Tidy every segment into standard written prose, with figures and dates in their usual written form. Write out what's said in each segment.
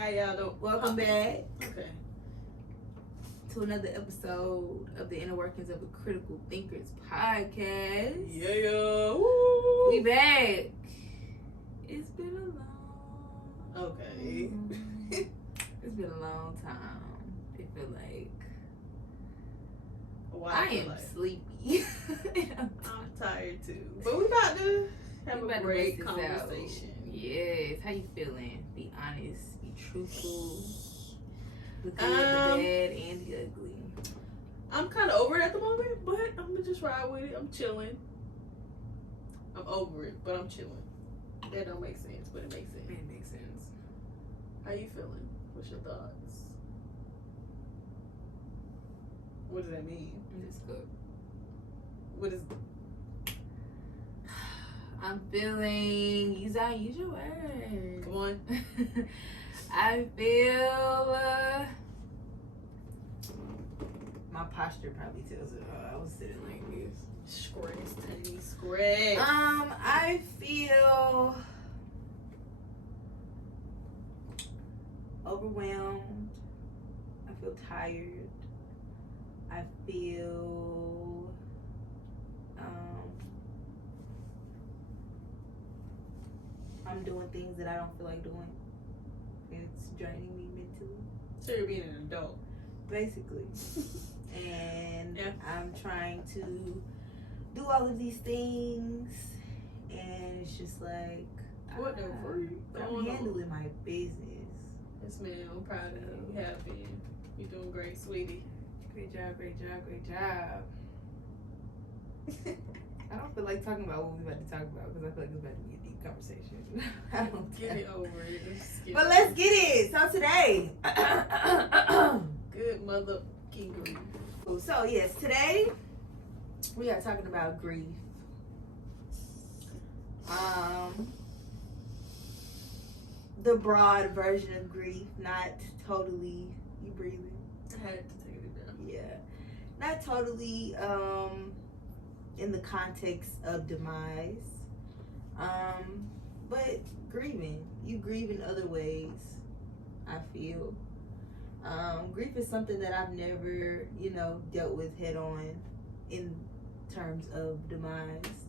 How y'all doing? Welcome back Okay. to another episode of the Inner Workings of a Critical Thinkers podcast. Yeah. Woo. We back. It's been a long Okay. It's been a long time. It feel like Why I am sleepy. I'm tired too. But we about to have We a about to great bust this out. conversation. Yes. How you feeling? Be honest. Be truthful. The good, the bad, and the ugly. I'm kind of over it at the moment, but I'm gonna just ride with it. I'm chilling. I'm over it, but I'm chilling. That don't make sense, but it makes sense. It makes sense. How you feeling? What's your thoughts? What does that mean? Just good. What is? I'm feeling. Use your words. Come on. I feel. My posture probably tells it all. I was sitting like this. Scratch, tiny scratch. I feel overwhelmed. I feel tired. I feel I'm doing things that I don't feel like doing. It's draining me mentally. So you're being an adult. Basically. And Yeah. I'm trying to do all of these things, and it's just like, What the freak? I'm handling my business. Yes, ma'am. I'm proud of you. You have been. You're doing great, sweetie. Great job, great job, great job. I don't feel like talking about what we're about to talk about because I feel like it's about to be a deep conversation. I don't Get it over it. But let's get it. So today, Good motherfucking grief. so yes, today we are talking about grief. The broad version of grief, not totally. You breathing? I had to take it down. Yeah, not totally. In the context of demise, but grieving. You grieve in other ways. I feel. Grief is something that I've never, dealt with head on in terms of demise.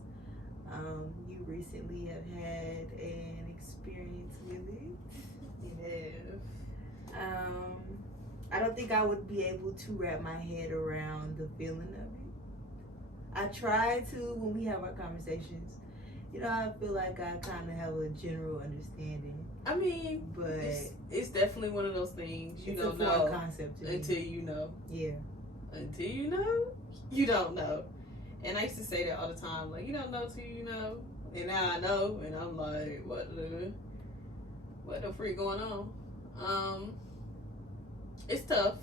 You recently have had an experience with it. Yeah. I don't think I would be able to wrap my head around the feeling of it. I try to when we have our conversations. I feel like I kind of have a general understanding. I mean, but it's definitely one of those things you don't a know concept to until me. you know. Yeah. Until you know, you don't know. And I used to say that all the time, like, you don't know till you know. And now I know, and I'm like, what the freak going on? It's tough.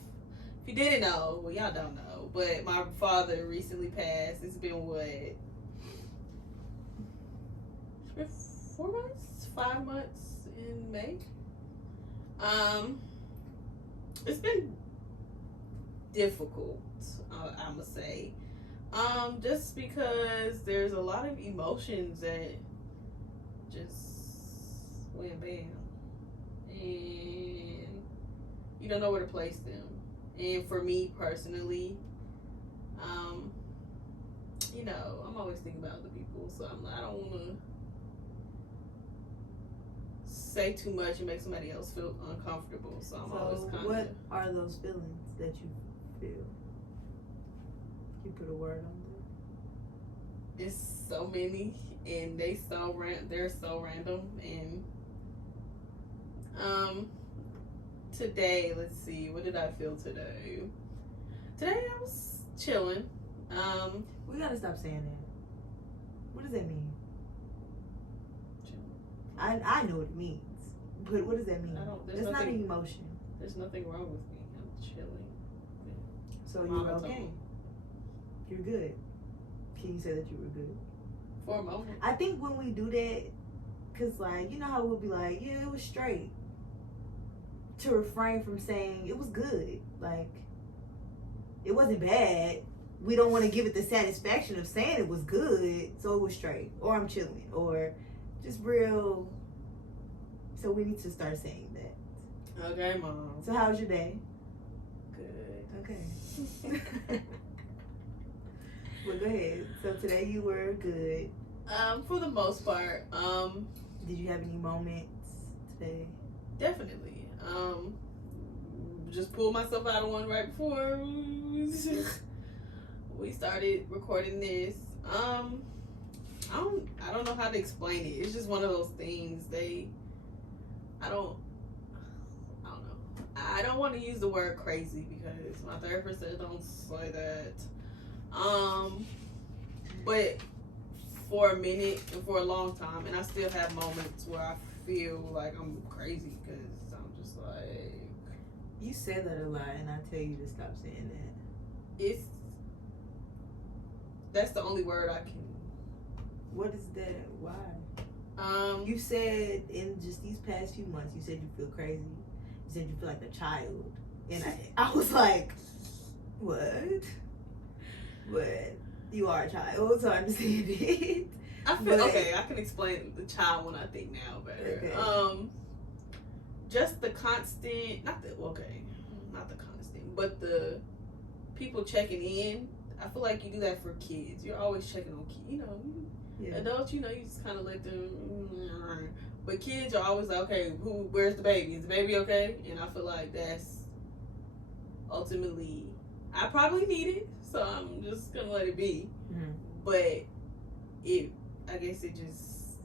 If you didn't know, well, y'all don't know. But my father recently passed. It's been what? It's been 4 months, 5 months in May. It's been difficult, I must say. Just because there's a lot of emotions that just went bam. And you don't know where to place them. And for me personally, I'm always thinking about other people, so I don't want to say too much and make somebody else feel uncomfortable. So I'm always kind of. What are those feelings that you feel? Can you put a word on that? It's so many, and they're so random. And today, let's see, what did I feel today? Today I was chilling. We gotta stop saying that. What does that mean? I know what it means, but what does that mean? It's not an emotion. There's nothing wrong with me. I'm chilling. So you're okay. You're good. Can you say that you were good? For a moment. I think when we do that, cause you know how we'll be like, yeah, it was straight. To refrain from saying it was good, it wasn't bad. We don't want to give it the satisfaction of saying it was good, so it was straight, or I'm chilling, or just real. So we need to start saying that. Okay, Mom. So how was your day? Good. Okay. Well, go ahead. So today you were good. For the most part, Did you have any moments today? definitely. Just pulled myself out of one right before we started recording this. I don't know how to explain it. It's just one of those things. I don't know. I don't want to use the word crazy because my therapist said don't say that. But for a minute and for a long time, and I still have moments where I feel like I'm crazy because I'm just like, You say that a lot, and I tell you to stop saying that. that's the only word I can. What is that? Why? You You said in just these past few months, you said you feel crazy. You said you feel like a child, and I was like, what? But you are a child, so I understand it. I feel But- okay. I can explain the child when I think now better. Okay. Just the constant, not the constant, but the people checking in. I feel like you do that for kids. You're always checking on kids. You know, Yeah. adults, you just kind of let them. But kids are always like, okay, where's the baby? Is the baby okay? And I feel like that's ultimately, I probably need it, so I'm just gonna let it be. Mhm. But I guess it just,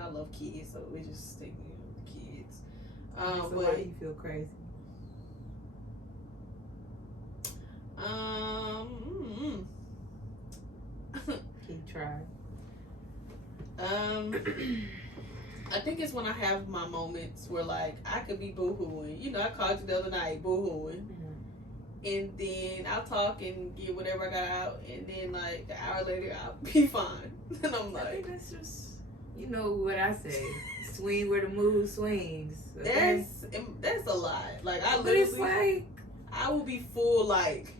I love kids, so it just stick me with the kids. So why do you feel crazy? Keep trying. I think it's when I have my moments where like I could be boo-hooing. I called you the other night boo-hooing. And then I'll talk and get whatever I got out, and then like an hour later I'll be fine. And I'm I think like, that's just, what I say. Swing where the mood swings. Okay? that's a lot. Like I But it's literally, like, I will be full like,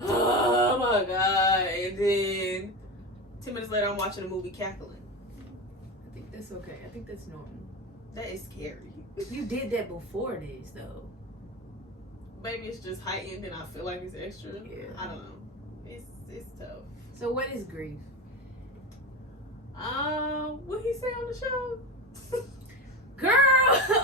oh my god, and then 10 minutes later I'm watching a movie cackling. I think that's okay. I think that's normal. That is scary. You did that before this, though. Maybe it's just heightened and I feel like it's extra. Yeah. I don't know. It's tough. So what is grief? What he say on the show? Girl,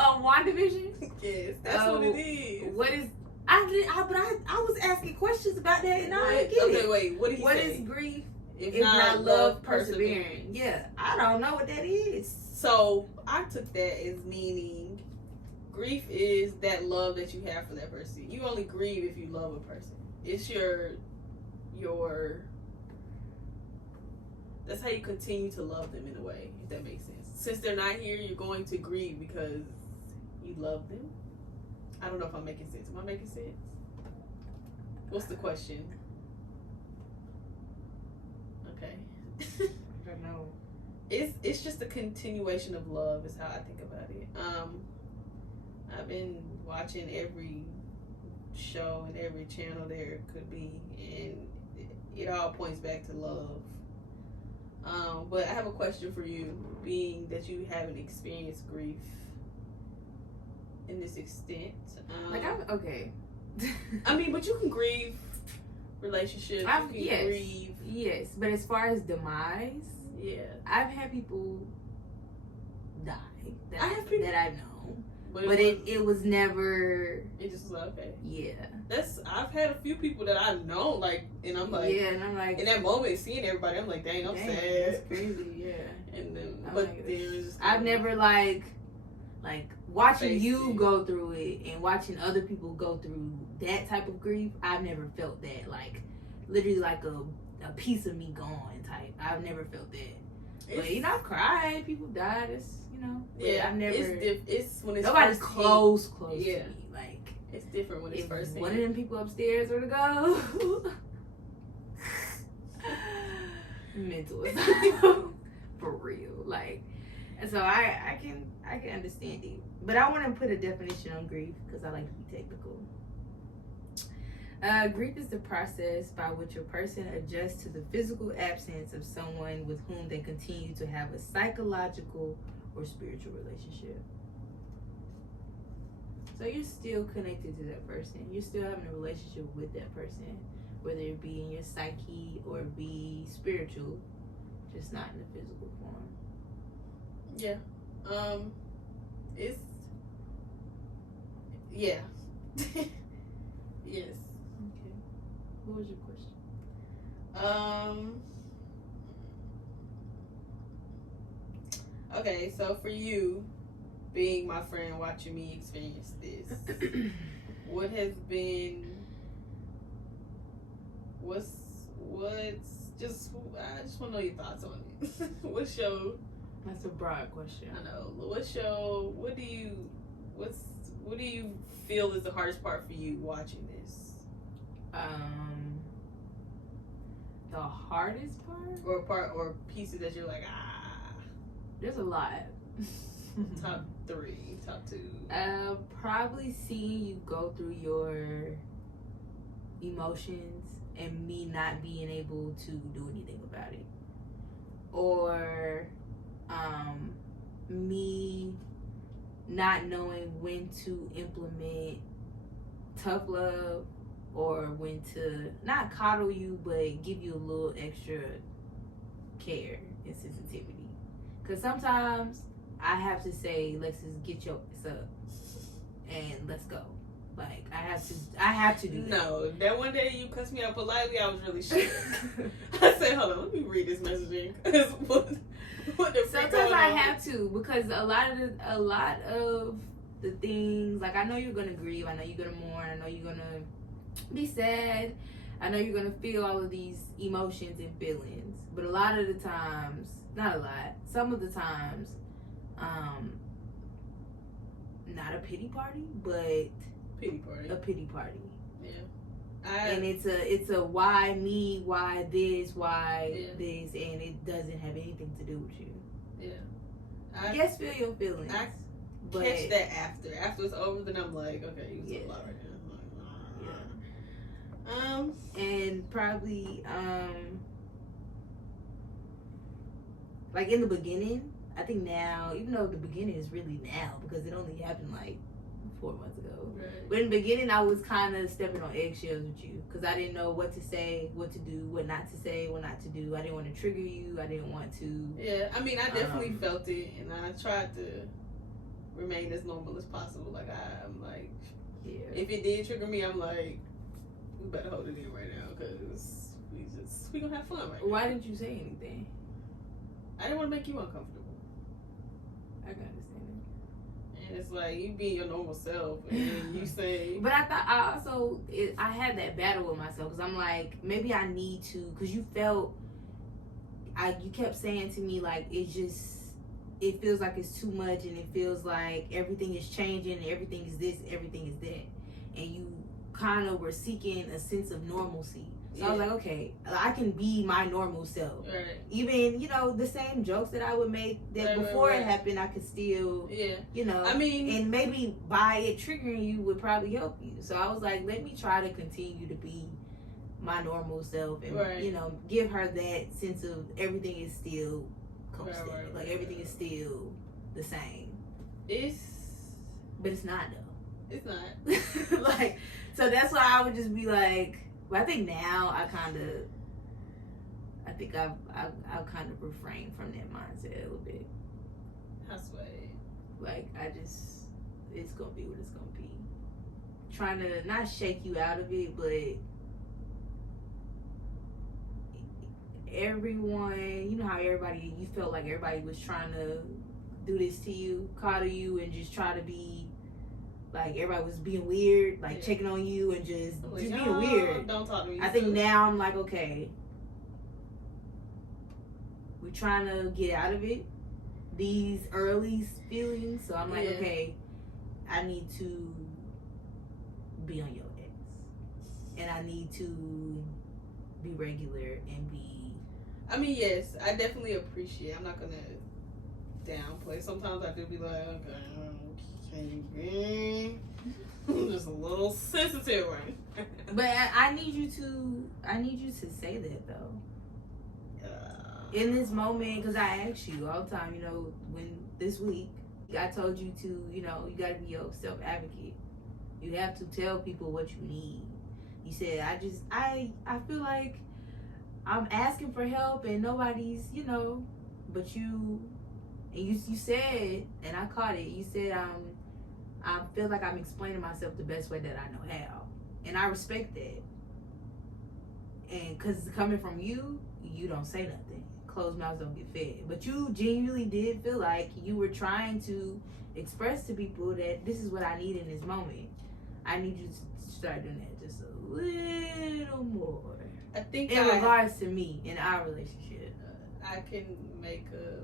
on WandaVision? Yes, that's what it is. What is... I was asking questions about that and I didn't get Okay, it. wait. What did he What say? is grief? If If not love, persevering. persevering. Yeah, I don't know what that is. So I took that as meaning grief is that love that you have for that person. You only grieve if you love a person. It's your that's how you continue to love them in a way, if that makes sense. Since they're not here, you're going to grieve because you love them. I don't know if I'm making sense. Am I making sense? What's the question? Okay. I don't know. It's just a continuation of love is how I think about it. I've been watching every show and every channel there could be, and it all points back to love. But I have a question for you, being that you haven't experienced grief in this extent. Okay. I mean, but you can grieve relationships. You can grieve. Yes, but as far as demise, Yeah. I've had people die that I've known, but it was never. It just was like, okay. Yeah. I've had a few people that I know, like, and I'm like, yeah, and I'm like, in that moment, seeing everybody, I'm like, dang, I'm sad. That's crazy. Yeah. And then, Oh but my goodness. then it was just I've never like watching Faced you it. go through it and watching other people go through that type of grief. I've never felt that, like literally like a piece of me gone type. I've never felt that. But I've cried. People died. It's But yeah, I've never. It's when it's Nobody's first close Yeah. to me. Like It's different when it's if first one of them people upstairs were to go. Mental for real, like, and so I can understand it, but I want to put a definition on grief because I like to be technical. Grief is the process by which a person adjusts to the physical absence of someone with whom they continue to have a psychological or spiritual relationship. So you're still connected to that person. You're still having a relationship with that person, whether it be in your psyche or be spiritual, just not in the physical form. Yeah. It's yeah. Yes. Okay. What was your question? Okay, so for you, being my friend, watching me experience this, what has been, what's, just, I just want to know your thoughts on it. What's your, That's a broad question. I know, what do you feel is the hardest part for you watching this? The hardest part? Or pieces that you're like, There's a lot. top 3, top 2. Probably seeing you go through your emotions and me not being able to do anything about it, or me not knowing when to implement tough love or when to not coddle you but give you a little extra care and sensitivity, because sometimes I have to say, let's just get your ass up and let's go. Like I have to do that. No, that one day you cussed me out politely, I was really shook. I said, hold on, let me read this messaging. what the freak Sometimes I on? have to, because a lot of the things, like I know you're gonna grieve, I know you're gonna mourn, I know you're gonna be sad, I know you're gonna feel all of these emotions and feelings, but a lot of the times, not a lot, some of the times, not a pity party, but Pity party. a pity party. Yeah. And it's a why me, why this, why Yeah. this, and it doesn't have anything to do with you. Yeah. Yes, feel your feelings. I but catch that after it's over, then I'm like, okay, you was Yeah. a lot right now. and probably like in the beginning, I think now, even though the beginning is really now because it only happened like 4 months ago. Right. But in the beginning, I was kind of stepping on eggshells with you because I didn't know what to say, what to do, what not to say, what not to do. I didn't want to trigger you. I didn't want to. Yeah, I mean, I definitely felt it, and I tried to remain as normal as possible. Like I'm like, Yeah. if it did trigger me, I'm like, we better hold it in right now because we gonna have fun right now. Why didn't you say anything? I didn't want to make you uncomfortable. I can understand it. And it's like you be your normal self, and then you say, But I thought I had that battle with myself because I'm like, maybe I need to, because you kept saying to me like it feels like it's too much, and it feels like everything is changing, and everything is this, everything is that, and you kind of were seeking a sense of normalcy. So I was like, okay, I can be my normal self. right, Even, the same jokes that I would make that before right. it happened, I could still, yeah. I mean, and maybe by it triggering you would probably help you. So I was like, let me try to continue to be my normal self and, right. Give her that sense of everything is still constant. Right, like everything is still the same. But it's not though. It's not. Like, so that's why I would just be like, but I think now I've kind of refrained from that mindset a little bit. I swear. Like it's gonna be what it's gonna be. Trying to not shake you out of it, but everyone, how everybody, you felt like everybody was trying to do this to you, coddle you, and just try to be like everybody was being weird, like checking on you and just being weird. Don't talk to me. I think now I'm like, okay, we're trying to get out of it, these early feelings. So I'm like, okay, I need to be on your ass, and I need to be regular and be. I mean, yes, I definitely appreciate. I'm not gonna downplay. Sometimes I do be like, okay, can you be? I'm just a little sensitive, right? But I need you to say that though. In this moment, because I ask you all the time, when this week I told you to, you gotta be your self advocate. You have to tell people what you need. You said, I feel like I'm asking for help and nobody's, but you said, and I caught it, you said, I feel like I'm explaining myself the best way that I know how. And I respect that. And because coming from you, you don't say nothing. Closed mouths don't get fed. But you genuinely did feel like you were trying to express to people that this is what I need in this moment. I need you to start doing that just a little more. I think in regards to me in our relationship. I can make a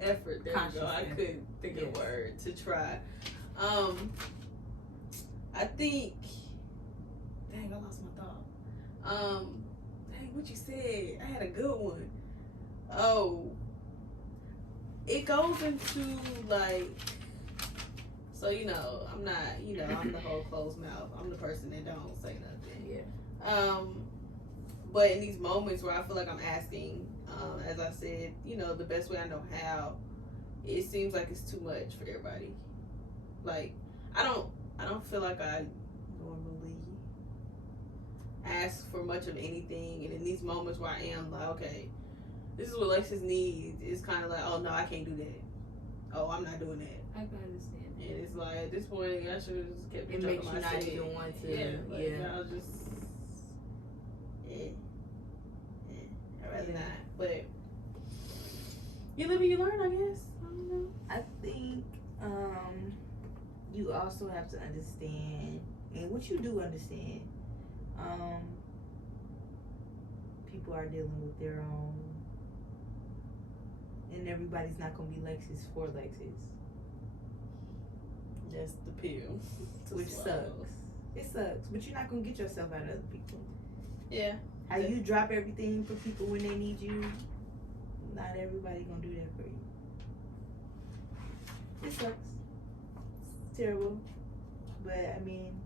effort. There you go. I couldn't think of a word to try. I think. Dang, I lost my thought. Dang, what you said? I had a good one. Oh, it goes into like. So I'm not. I'm the whole closed mouth. I'm the person that don't say nothing. Yeah. But in these moments where I feel like I'm asking, as I said, the best way I know how, it seems like it's too much for everybody. Like, I don't feel like I normally ask for much of anything, and in these moments where I am like, okay, this is what Alexis needs, it's kind of like, oh no, I can't do that. Oh, I'm not doing that. I can understand. And it's like at this point, I should have just kept it. It makes you not even want to. I'll just. I'd rather not. But you live and you learn, I guess. I don't know. I think you also have to understand, and what you do understand, people are dealing with their own, and everybody's not going to be Lexus for Lexus. That's the pill. Which sucks. It sucks, but you're not going to get yourself out of other people. Yeah. How you drop everything for people when they need you, not everybody going to do that for you. It sucks. It's terrible. But, I mean...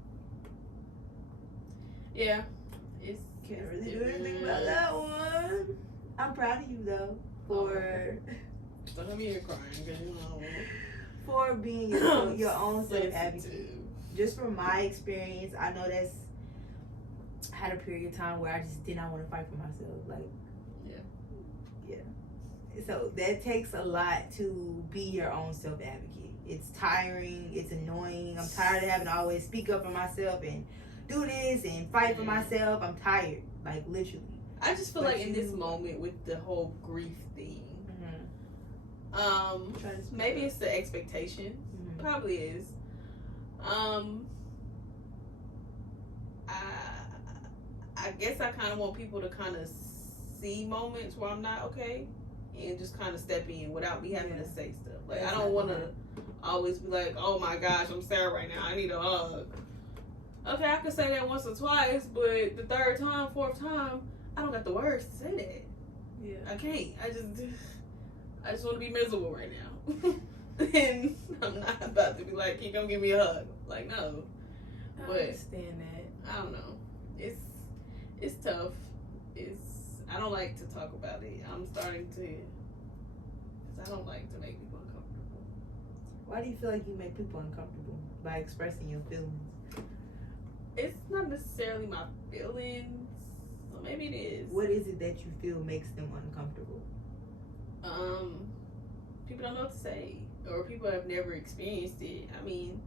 Yeah. Can't really do anything about that one. I'm proud of you, though, for... Don't have me here crying, because for being your own self-advocate. Just from my experience, I know that's had a period of time where I just did not want to fight for myself. Like, yeah. So that takes a lot to be your own self-advocate. It's tiring. It's annoying. I'm tired of having to always speak up for myself and do this and fight for myself. I'm tired, like literally. I just feel like in this moment with the whole grief thing, maybe it's the expectation. Probably is. I guess I kind of want people to kind of see moments where I'm not okay and just kind of step in without me having to say stuff. Like, I don't want to always be like, oh my gosh, I'm sad right now, I need a hug. Okay, I could say that once or twice, but the third time, fourth time, I don't got the words to say that. Yeah. I can't. I just want to be miserable right now. And I'm not about to be like, can you come give me a hug? Like, no. I understand that. I don't know. It's tough. I don't like to talk about it. I'm starting to, because I don't like to make people uncomfortable. Why do you feel like you make people uncomfortable by expressing your feelings? It's not necessarily my feelings. So maybe it is. What is it that you feel makes them uncomfortable? People don't know what to say, or people have never experienced it. I mean,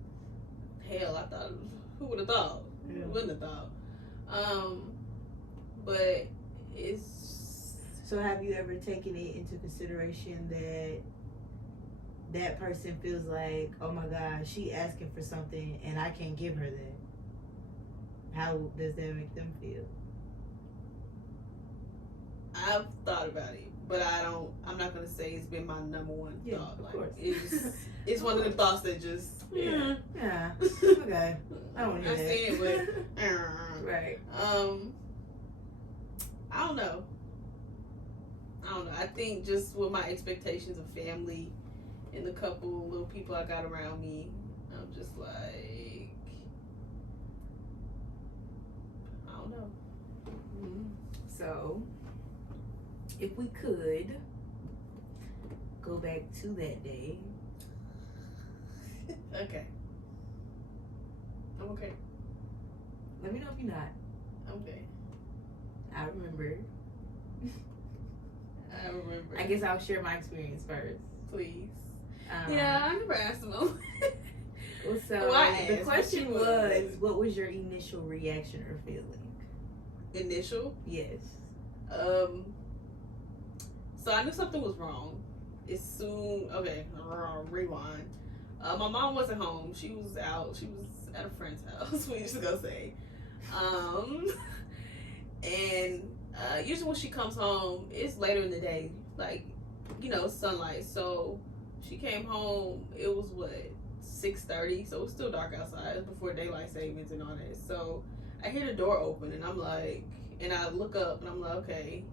hell, I thought, who would have thought? Yeah. Who wouldn't have thought? But it's... So have you ever taken it into consideration that person feels like, oh my God, she asking for something and I can't give her that? How does that make them feel? I've thought about it, but I'm not going to say it's been my number one thought. Of like, course. It's one of the thoughts that just... Yeah. Okay. I don't want to hear that. I see it, but... Right. I don't know. I think just with my expectations of family and the couple little people I got around me, I'm just like, I don't know. So, if we could go back to that day. Okay. I'm okay. Let me know if you're not. Okay. I remember. I remember. I guess I'll share my experience first. Please. Yeah, I never asked him. So the question was, what was your initial reaction or feeling? Initial? Yes. So I knew something was wrong. Rewind. My mom wasn't home. She was out. She was at a friend's house. We used to go say. And usually when she comes home, it's later in the day, like, sunlight. So she came home. It was 6:30. So it was still dark outside. It was before daylight savings and all that. So I hear the door open, and I'm like, and I look up, and I'm like, okay.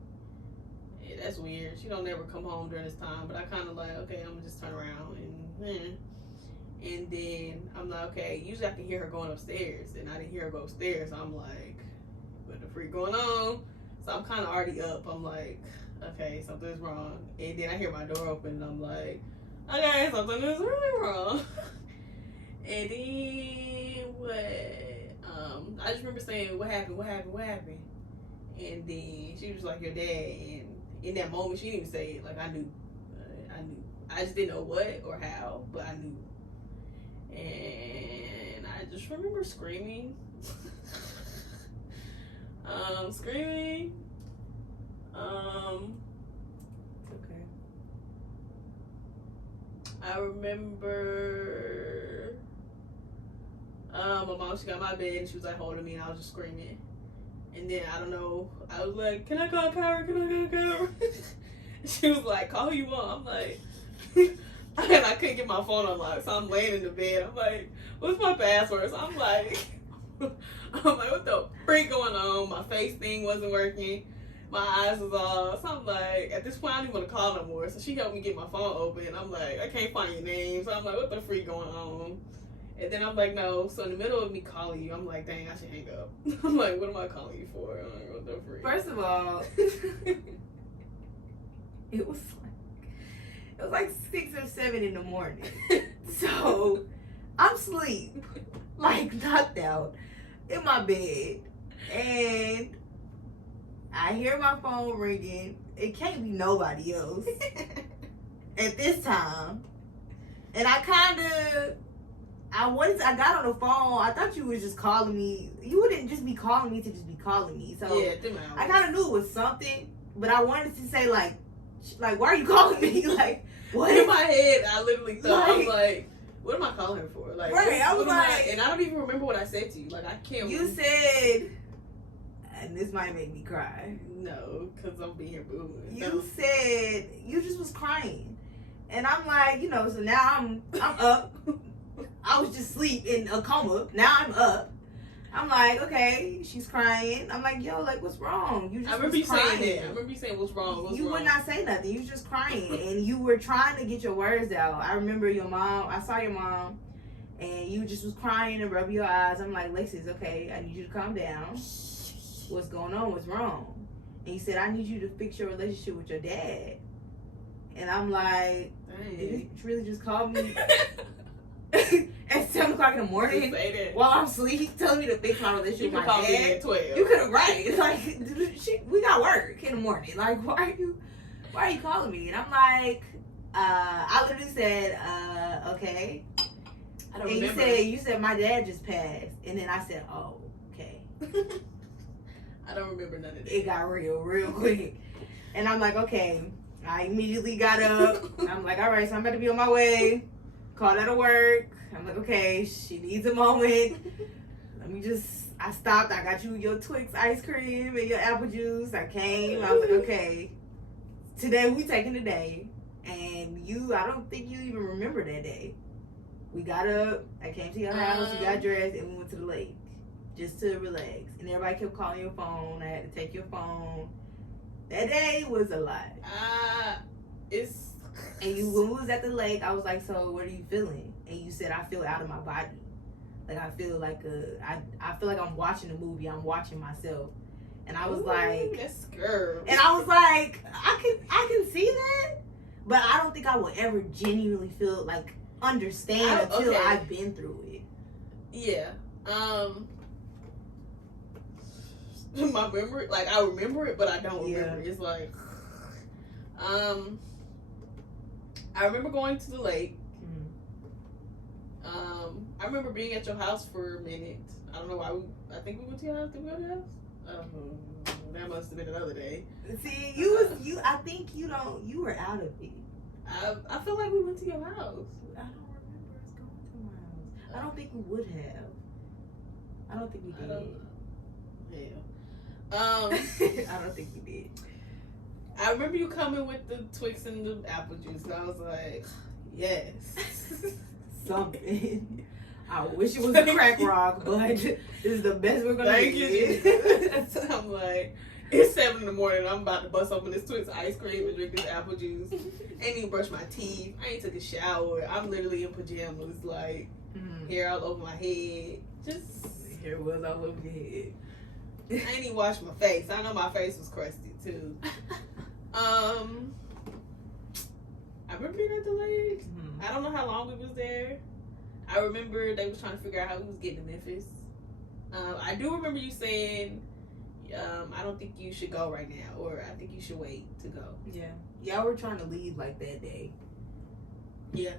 That's weird. She don't never come home during this time, but I kind of like, okay, I'm gonna just turn around and then I'm like, okay. Usually I can hear her going upstairs, and I didn't hear her go upstairs. So I'm like, what the freak going on? So I'm kind of already up. I'm like, okay, something's wrong. And then I hear my door open, and I'm like, okay, something is really wrong. And then I just remember saying, what happened? And then she was like, your dad. And in that moment, she didn't even say it. Like, I knew. I just didn't know what or how, but I knew. And I just remember screaming. Screaming. Okay. I remember my mom, she got my bed and she was like holding me, and I was just screaming. And then I don't know, I was like, can I call Kyra? She was like, call who you want. I'm like, and I couldn't get my phone unlocked, so I'm laying in the bed. I'm like, what's my password? So I'm like, what the freak going on? My face thing wasn't working. My eyes was off. So I'm like, at this point, I don't even want to call no more. So she helped me get my phone open. I'm like, I can't find your name. So I'm like, what the freak going on? And then I'm like, no. So in the middle of me calling you, I'm like, dang, I should hang up. I'm like, what am I calling you for? I'm like, what the freak? First of all, it was like 6 or 7 in the morning. So I'm asleep, like knocked out in my bed, and I hear my phone ringing. It can't be nobody else at this time. And I got on the phone. I thought you was just calling me. You wouldn't just be calling me to just be calling me. So yeah, I kind of knew it was something, but I wanted to say like, why are you calling me? Like, what? In my head, I literally thought, Like, I'm like, what am I calling her for? Like, right, I was like, and I don't even remember what I said to you. Like, I can't. You said, and this might make me cry. No, because I'm being here booing. You said you just was crying, and I'm like, so now I'm up. I was just asleep in a coma. Now I'm up. I'm like, okay, she's crying. I'm like, yo, like, what's wrong? You just I remember you crying. saying that. I remember you saying, what's wrong? You would not say nothing. You was just crying, and you were trying to get your words out. I remember your mom. I saw your mom, and you just was crying and rubbing your eyes. I'm like, Lexus, okay, I need you to calm down. What's going on? What's wrong? And you said, I need you to fix your relationship with your dad. And I'm like, did you really just call me at 7 o'clock in the morning while I'm asleep, telling me to fix my relationship with my dad? At 12. You could have right. Like, we got work in the morning. Like, why are you calling me? And I'm like, I literally said, okay. I don't and remember. you said my dad just passed. And then I said, oh, okay. I don't remember none of that. It got real quick. And I'm like, okay. I immediately got up. I'm like, all right, so I'm about to be on my way. Called out of work. I'm like, okay, she needs a moment. I stopped. I got you your Twix ice cream and your apple juice. I came. I was like, okay, today we taking the day. And I don't think you even remember that day. We got up. I came to your house. You got dressed, and we went to the lake just to relax. And everybody kept calling your phone. I had to take your phone. That day was a lot. And when we was at the lake, I was like, so what are you feeling? And you said, I feel out of my body. Like, I feel like I feel like I'm watching a movie. I'm watching myself. And I was like, that's girl. And I was like, I can see that, but I don't think I will ever genuinely feel like understand until I've been through it. Yeah. My memory, like I remember it, but I don't Yeah. remember. It's like, I remember going to the lake. I remember being at your house for a minute. I don't know why I think we went to your house. Did we go to your house? That must have been another day. See, I think you were out of it. I feel like we went to your house. I don't remember us going to my house. I don't think we would have. I don't think we did. I don't think we did. I remember you coming with the Twix and the apple juice, and I was like, yes. Something. I wish it was a crack rock, but this is the best we're gonna Thank get. you. I'm like, it's 7 in the morning. I'm about to bust open this Twix ice cream and drink this apple juice. Ain't even brush my teeth. I ain't took a shower. I'm literally in pajamas, like hair all over my head. Just hair was all over your head. I ain't even washed my face. I know my face was crusty too. I remember being at the lake. I don't know how long we was there. I remember they was trying to figure out how we was getting to Memphis. I do remember you saying, I don't think you should go right now, or I think you should wait to go. Yeah. Y'all were trying to leave like that day. Yeah.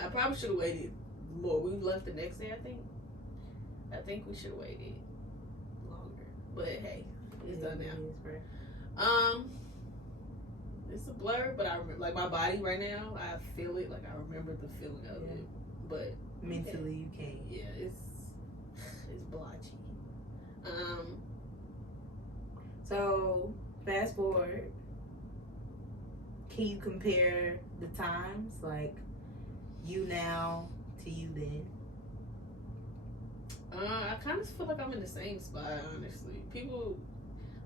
I probably should have waited more. We left the next day, I think. I think we should have waited longer. But hey, it's done now. It's a blur, but I remember, like my body right now, I feel it. Like I remember the feeling of it. But mentally, you can't. Yeah, it's blotchy. So fast forward. Can you compare the times, like you now to you then? I kind of feel like I'm in the same spot, honestly. People,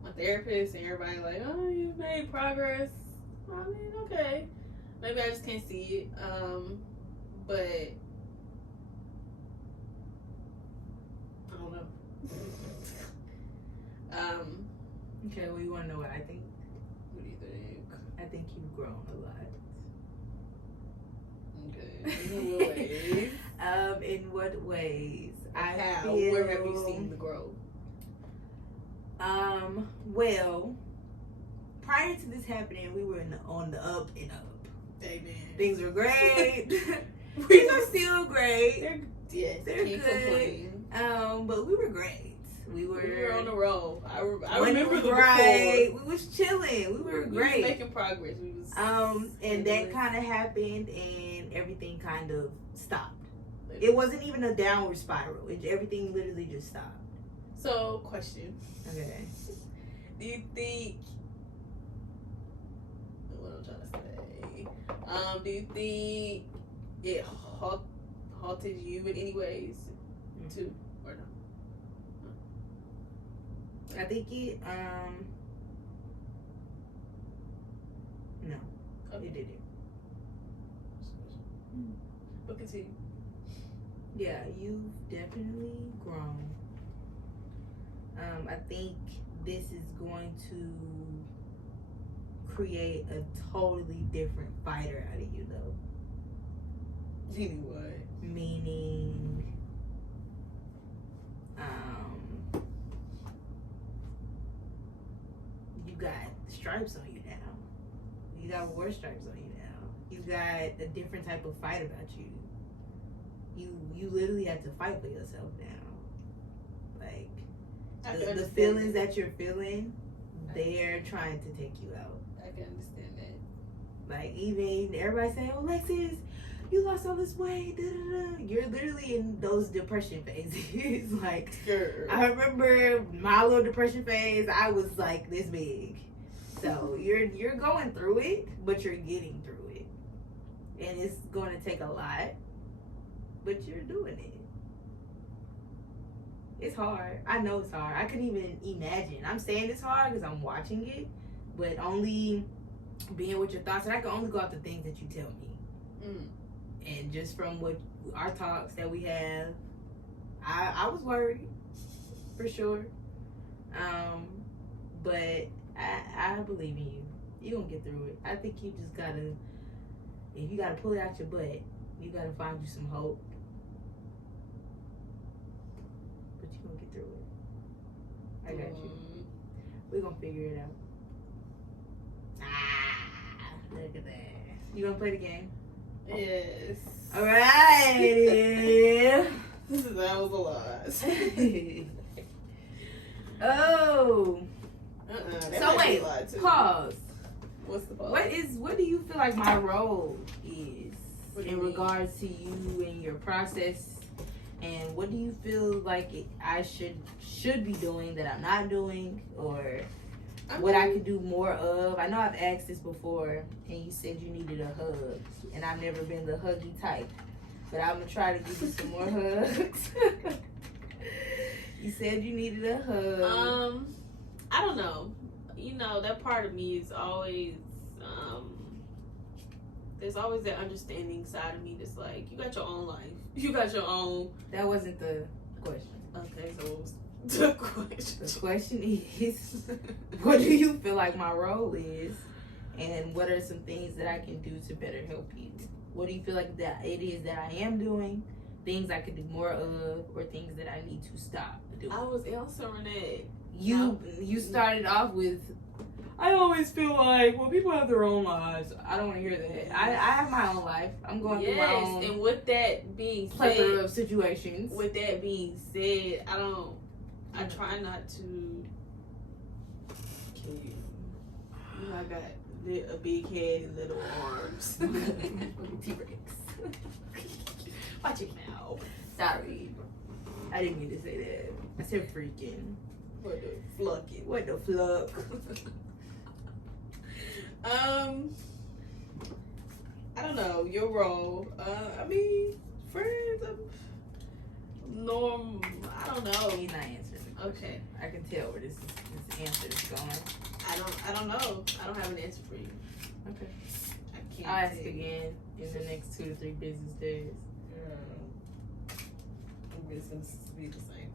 my therapist and everybody like, oh, you've made progress. I mean, okay. Maybe I just can't see it. But I don't know. Okay, well, you want to know what I think? What do you think? I think you've grown a lot. Okay. In what ways? In what ways? How? Where have you seen the growth? Well, prior to this happening, we were on the up and up. Amen. Things were great. Things are still great. They're good. Complain. But we were great. We were on the roll. I remember the right. We was chilling. We were great. We was making progress. We was and that kind of happened, and everything kind of stopped. It wasn't even a downward spiral. Everything literally just stopped. So, question. Okay. Do you think? What I'm trying to say. Do you think it halted you in any ways, too, or no? I think it. No, okay. It didn't. But continue. Yeah, you've definitely grown. I think this is going to create a totally different fighter out of you, though. Meaning what? Meaning, you got stripes on you now. You got war stripes on you now. You got a different type of fight about you. You literally have to fight for yourself now. Like, the feelings that you're feeling, they're trying to take you out. I can understand that. Like, even everybody saying, oh, Lexus, you lost all this weight. Da, da, da. You're literally in those depression phases. Like, sure. I remember my little depression phase, I was like this big. So you're going through it, but you're getting through it. And it's going to take a lot, but you're doing it. It's hard. I know it's hard. I couldn't even imagine. I'm saying it's hard because I'm watching it, but only being with your thoughts. And I can only go off the things that you tell me. And just from what our talks that we have, I was worried, for sure. But I believe in you. You're going to get through it. I think you just got to, if you got to pull it out your butt, you got to find you some hope. but you gonna get through it. I got you. We're gonna figure it out. Look at that. You gonna play the game? Yes. Alright. That was a lot. Oh. That So might be wait, a lot, too. pause. What's the pause? What do you feel like my role is What do you in mean? regards to you and your process? And what do you feel like I should be doing that I'm not doing, or what I could do more of? I know I've asked this before, and you said you needed a hug, and I've never been the huggy type, but I'm gonna try to give you some more hugs. You said you needed a hug. I don't know. You know, that part of me is always, there's always that understanding side of me that's like, you got your own life. You got your own. That wasn't the question. Okay, so what was the question? The question is, what do you feel like my role is, and what are some things that I can do to better help you? What do you feel like that it is that I am doing, things I could do more of, or things that I need to stop doing? I was answering it. You started off with, I always feel like, well, people have their own lives. I don't want to hear that. I have my own life. I'm going through my own and with that being plethora said, of situations. with that being said, I try not to kill you. You know, I got a big head and little arms. T-Rex. Watch it now. Sorry. I didn't mean to say that. I said freaking. What the flucking? What the fluck? I don't know your role. I mean, friends. I don't know. He's not answering the question. Okay. I can tell where this answer is going. I don't know. I don't have an answer for you. Okay. I can't. I'll ask say. again in the next 2 to 3 business days. I'm guessing this to be the same thing.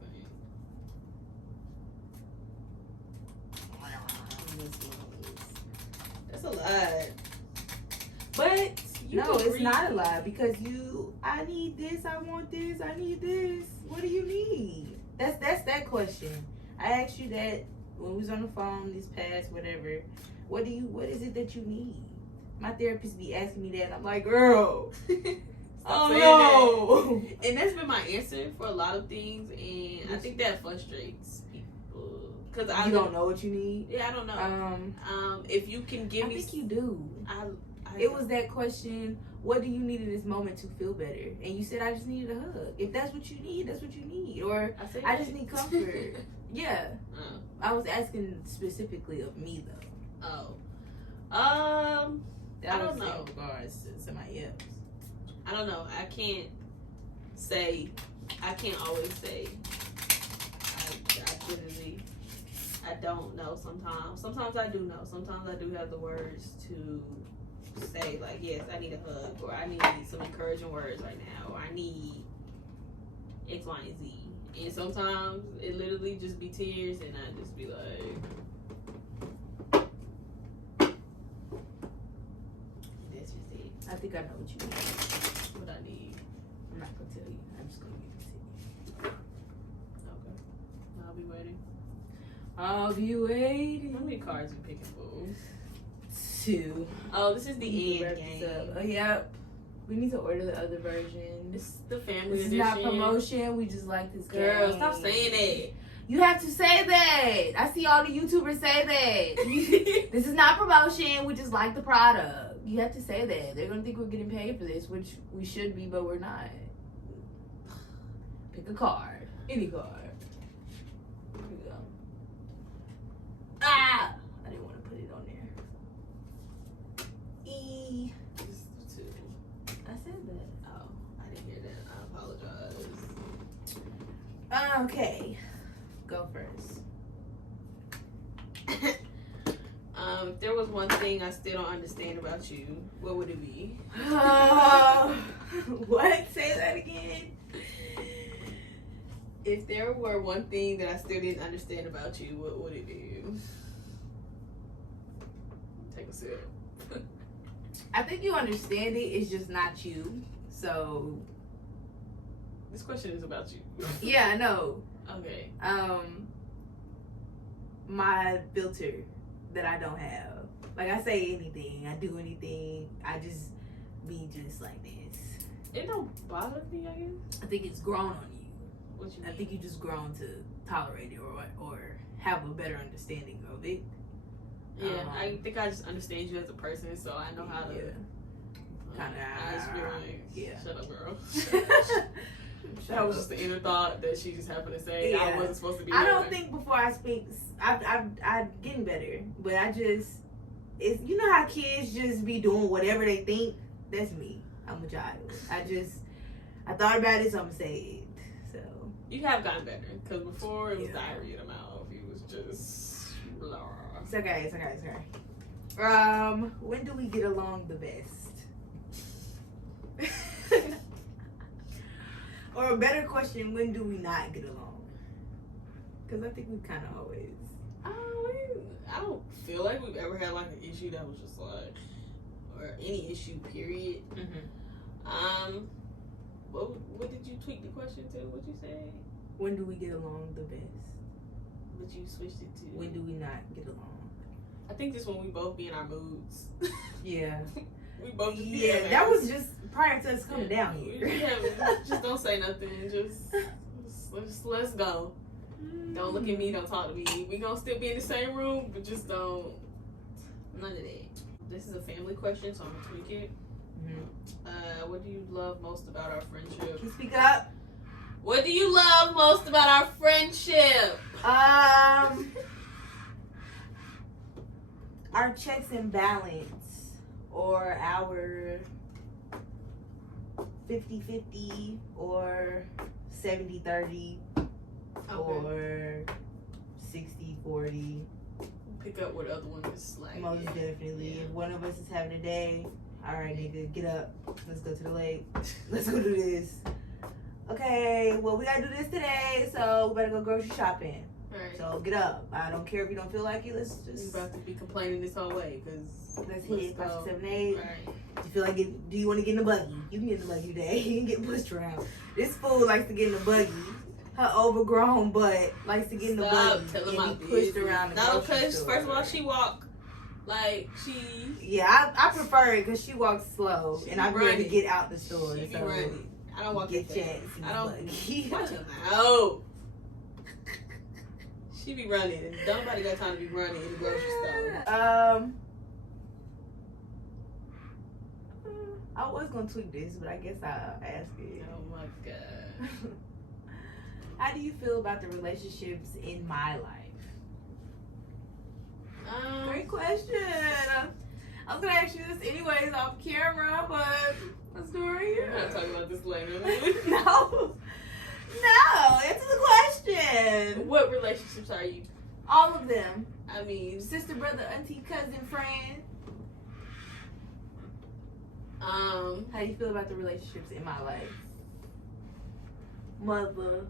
That's a lot. But you No, can it's read- not a lie because I need this, I want this, I need this. What do you need? That's that question. I asked you that when we was on the phone this past whatever. What is it that you need? My therapist be asking me that and I'm like, girl, Stop saying no. that. And that's been my answer for a lot of things, and I think that frustrates people because I You don't know what you need? Yeah, I don't know. If you can give I me, think you do. I It was that question, what do you need in this moment to feel better? And you said, I just needed a hug. If that's what you need, that's what you need. Or said I that. just need comfort. Yeah. Oh. I was asking specifically of me, though. I don't was know. in regards to somebody else. I don't know. I can't always say. I don't know sometimes. Sometimes I do know. Sometimes I do have the words to say, like, yes, I need a hug, or I need some encouraging words right now, or I need X, Y, and Z. And sometimes it literally just be tears, and I just be like, that's just it. I think I know what you need. What I need. I'm not going to tell you. I'm just going to give it to you. Okay. I'll be waiting. I'll be waiting. How many cards you picking, boo? 2. Oh, this is the end Wrap game. this up. Oh, yep. We need to order the other version. It's the family This is edition. not promotion. We just like this Girl, game. stop saying that. You have to say that. I see all the YouTubers say that. This is not promotion. We just like the product. You have to say that. They're going to think we're getting paid for this, which we should be, but we're not. Pick a card. Any card. Here we go. Ah! I didn't want to put it on there. E. Just two. I said that. Oh, I didn't hear that. I apologize. Okay. Go first. If there was one thing I still don't understand about you, what would it be? What? Say that again. If there were one thing that I still didn't understand about you, what would it be? Take a sip. I think you understand it. It's just not you. So This question is about you. yeah, I know. Okay. My filter that I don't have. Like, I say anything, I do anything, I just be just like this. It don't bother me, I guess. I think it's grown on you. What you mean? I think you just grown to tolerate it or have a better understanding of it. Yeah, I think I just understand you as a person, so I know how to. Kind of. I just be like, yeah. Shut up, girl. That was just the inner thought that she just happened to say. Yeah. I wasn't supposed to be. I don't think before I speak, I'm getting better, but it's you know how kids just be doing whatever they think. That's me. I'm a child. I thought about it, so I'm gonna say it. So you have gotten better because before it was Yeah. diarrhea in the mouth. It was just blah. It's okay. When do we get along the best? Or a better question, when do we not get along? Because I think we kind of always. I don't feel like we've ever had like an issue that was just like, or any issue, period. Mm-hmm. What did you tweak the question to? What'd you say? When do we get along the best? But you switched it to. When do we not get along? I think just when we both be in our moods. Yeah. We both just be Yeah, in that our- was just prior to us coming down here. Just don't say nothing. Let's go. Don't look at me. Don't talk to me. We gonna still be in the same room, but just don't. None of that. This is a family question, so I'm gonna tweak it. Mm-hmm. What do you love most about our friendship? Can you speak up? What do you love most about our friendship? Our checks and balance, or our 50-50, or 70-30, or 60-40. Pick up what the other one is like. Most definitely. Yeah. If one of us is having a day, all right, nigga, get up. Let's go to the lake. Let's go do this. Okay, well, we gotta do this today, so we better go grocery shopping. Right. So get up. I don't care if you don't feel like it. Let's You just about to be complaining this whole way, cause let's hit go. 5, 6, 7, 8. Right. Do you feel like it? Do you want to get in the buggy? You can get in the buggy today. You can get pushed around. This fool likes to get in the buggy. Her overgrown butt likes to get in the buggy telling my and be pushed business. around the No, grocery because store. first of all, she walk like she. Yeah, I prefer it because she walks slow, She and I'm be ready to running. get out the store. She be so running. I don't walk get that your fast. ass in I the don't. buggy. Watch your mouth. She be running. And don't nobody got time to be running in the grocery store. I was gonna tweak this, but I guess I'll ask it. Oh my god. How do you feel about the relationships in my life? Great question. I was gonna ask you this anyways off camera, but let's do it right We're here. not talking about this later. No, answer the question. What relationships are you? All of them. I mean, Sister, brother, auntie, cousin, friend. How do you feel about the relationships in my life? Mother,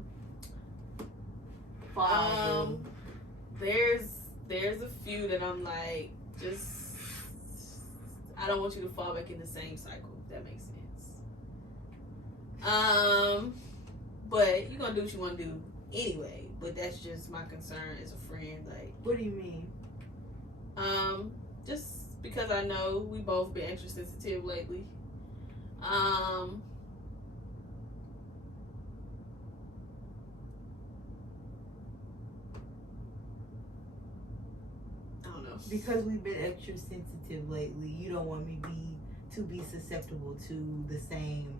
father. there's a few that I'm like, just I don't want you to fall back in the same cycle, if that makes sense. But you're gonna do what you wanna do anyway. But that's just my concern as a friend, like What do you mean? just because I know we both been extra sensitive lately. I don't know. Because we've been extra sensitive lately, you don't want me to be susceptible to the same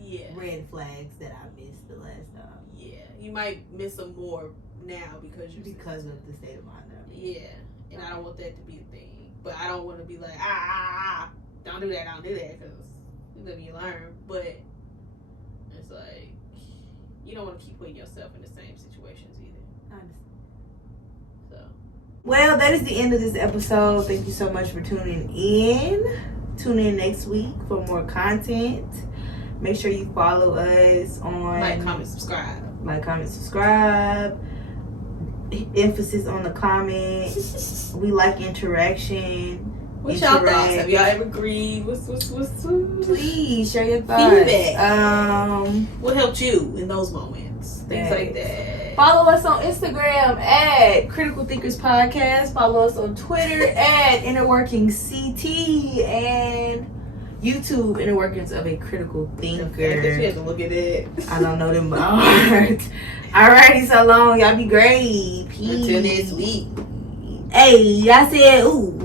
Yeah. red flags that I missed the last time. Yeah. You might miss them more now because you're Because of the state of mind that I'm in. Yeah. And I don't want that to be a thing. But I don't want to be like, don't do that, because you live and you learn. But it's like, you don't want to keep putting yourself in the same situations either. I understand. So, Well, that is the end of this episode. Thank you so much for tuning in. Tune in next week for more content. Make sure you follow us on like, comment, subscribe. Like, comment, subscribe. Emphasis on the comment. We like interaction. What's y'all thoughts? Have y'all ever agreed? What's Please share your thoughts. Feedback. What helped you in those moments? Things like that. Follow us on Instagram at Critical Thinkers Podcast. Follow us on Twitter at Inner Workings CT and YouTube Inner Workings of a Critical Thinker. You have to look at it. I don't know them by heart. Alrighty, so long. Y'all be great. Peace. Until next week. Hey, I said ooh.